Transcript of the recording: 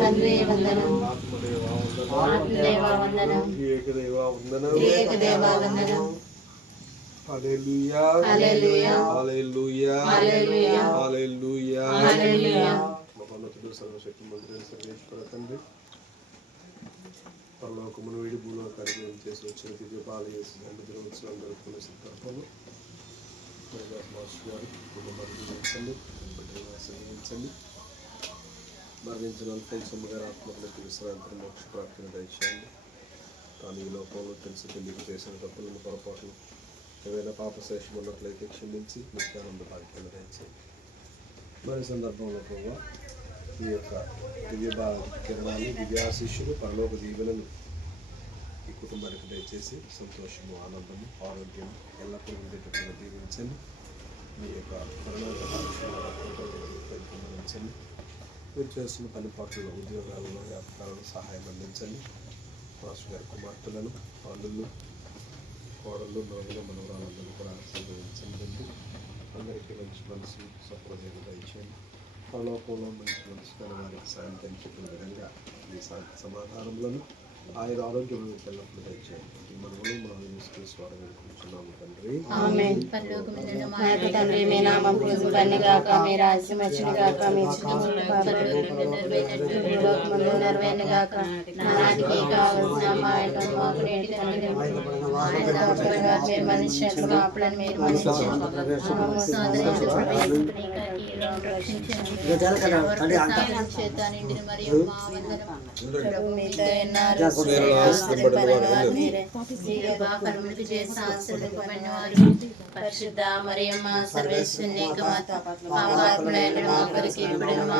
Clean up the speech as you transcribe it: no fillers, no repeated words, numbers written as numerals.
తండ్రి వందనం, ఆత్మదేవ వందనం, ఏకదేవ వందనం. హల్లెలూయా హల్లెలూయా హల్లెలూయా హల్లెలూయా హల్లెలూయా. హల్లెలూయా. మహోన్నతుడు సర్వశక్తి మంత్రులు సర్వేశ్వర తండ్రి, పరలోకమును వీడి భూలోకానికి చేసి వచ్చిన దివ్యపాలు చేసి రెండు దినోత్సవాలు జరుపుకునే సందర్భంలో మాస్టర్ గారు మరణించండి, బిడ్డలను ఆశీర్వదించండి. మరణించిన అల్ఫోన్సమ్మ గారి ఆత్మహత్యకు విశ్రాంతిని మోక్ష ప్రాప్తిని దయచేయండి. తాను ఈ లోకంలో తెలిసి తెలియక చేసిన తప్పులను పొరపాట్లు ఏవైనా పాపశేషం ఉన్నట్లయితే క్షమించి నిత్యానంద భాగ్యాన్ని దయచేయండి. మరి సందర్భంలో కూడా ఈ యొక్క దివ్య కిరణాన్ని దివ్యాశిష్యులు పరలోక దీవెనలు ఈ కుటుంబానికి దయచేసి సంతోషము, ఆనందము, ఆరోగ్యం ఎల్లప్పుడూ ఉండేటట్టుగా దీవించండి. మీ యొక్క పరిణామించండి. మీరు చేస్తున్న పని పాటల్లో, ఉద్యోగాలలో, వ్యాపారాలను సహాయం అందించండి. మాస్టర్ గారి కుమార్తెలను, అల్లుళ్ళు, కోడళ్ళు, మనవలు, మనవరాలందరూ కూడా ఆశీర్వదించండి. అందరికీ మంచి మనసు, సప్రజలు దయచేయండి. పరలోకంలో మంచి మనసు గల వారికి సాయం చెప్పిన విధంగా ఈ సమాధానంలోనూ ఆయన ఆరోగ్యం ఎల్లప్పుడూ దయచేయండి. ఈ మనవులు మనం స్వాగతం వేడుకుంటున్నాము తండ్రి. తండ్రి, మీ నామం పూజింపనిగాక, మీ రాజ్యం వచ్చునుగాక, మీ చిత్తము నెరవేరునుగాక. నాటికి కావలసిన మా ఐటమ్ మాకు నేటికి మీరు మనిషి పాపలను మీరు పరిశుద్ధ మరియమ్మ సర్వేశ్వరుని యొక్క మాత, పాపాత్ములైన మా కొరకు ఇప్పుడు మా